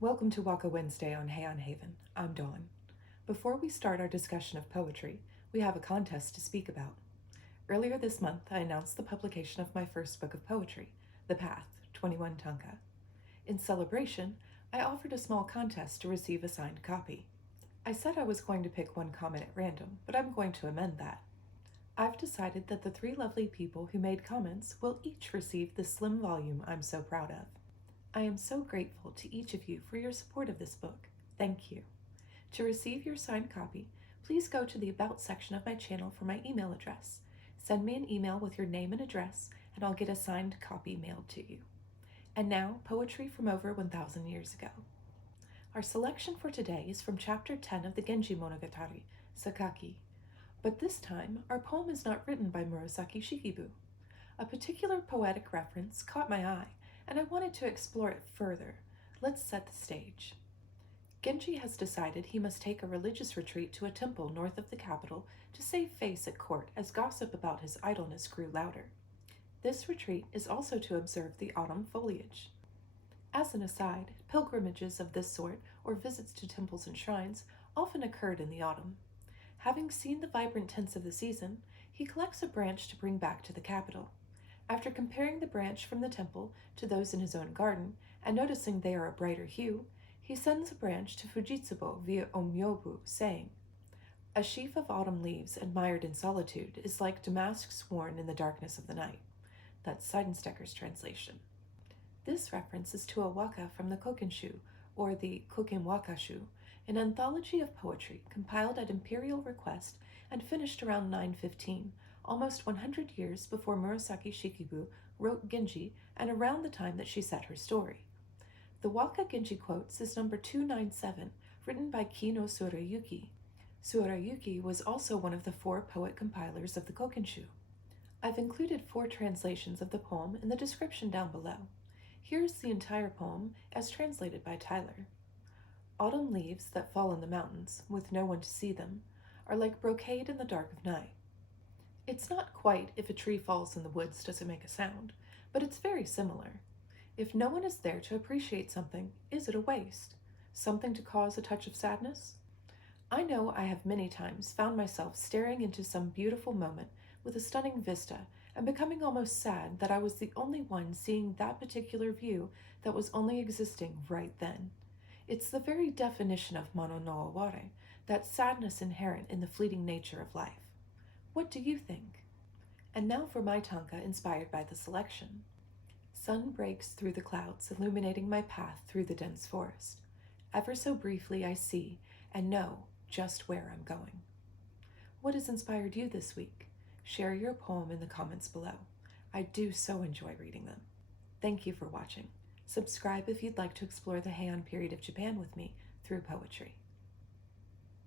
Welcome to Waka Wednesday on Heian Haven. I'm Dawn. Before we start our discussion of poetry, we have a contest to speak about. Earlier this month, I announced the publication of my first book of poetry, The Path, 21 Tanka. In celebration, I offered a small contest to receive a signed copy. I said I was going to pick one comment at random, but I'm going to amend that. I've decided that the three lovely people who made comments will each receive the slim volume I'm so proud of. I am so grateful to each of you for your support of this book. Thank you. To receive your signed copy, please go to the About section of my channel for my email address. Send me an email with your name and address, and I'll get a signed copy mailed to you. And now, poetry from over 1,000 years ago. Our selection for today is from Chapter 10 of the Genji Monogatari, Sakaki. But this time, our poem is not written by Murasaki Shikibu. A particular poetic reference caught my eye, and I wanted to explore it further. Let's set the stage. Genji has decided he must take a religious retreat to a temple north of the capital to save face at court as gossip about his idleness grew louder. This retreat is also to observe the autumn foliage. As an aside, pilgrimages of this sort, or visits to temples and shrines, often occurred in the autumn. Having seen the vibrant tints of the season, he collects a branch to bring back to the capital. After comparing the branch from the temple to those in his own garden, and noticing they are a brighter hue, he sends a branch to Fujitsubo via Omyobu, saying, "A sheaf of autumn leaves admired in solitude is like damasks worn in the darkness of the night." That's Seidensticker's translation. This reference is to a waka from the Kokinshu, or the Kokinwakashu, an anthology of poetry compiled at imperial request and finished around 915, almost 100 years before Murasaki Shikibu wrote Genji and around the time that she set her story. The Waka Genji quotes is number 297, written by Kino Tsurayuki. Tsurayuki was also one of the 4 poet compilers of the Kokinshu. I've included 4 translations of the poem in the description down below. Here's the entire poem as translated by Tyler. Autumn leaves that fall in the mountains, with no one to see them, are like brocade in the dark of night. It's not quite if a tree falls in the woods does it make a sound, but it's very similar. If no one is there to appreciate something, is it a waste? Something to cause a touch of sadness? I know I have many times found myself staring into some beautiful moment with a stunning vista and becoming almost sad that I was the only one seeing that particular view that was only existing right then. It's the very definition of mono no aware, that sadness inherent in the fleeting nature of life. What do you think? And now for my tanka inspired by the selection. Sun breaks through the clouds, illuminating my path through the dense forest. Ever so briefly I see and know just where I'm going. What has inspired you this week? Share your poem in the comments below. I do so enjoy reading them. Thank you for watching. Subscribe if you'd like to explore the Heian period of Japan with me through poetry.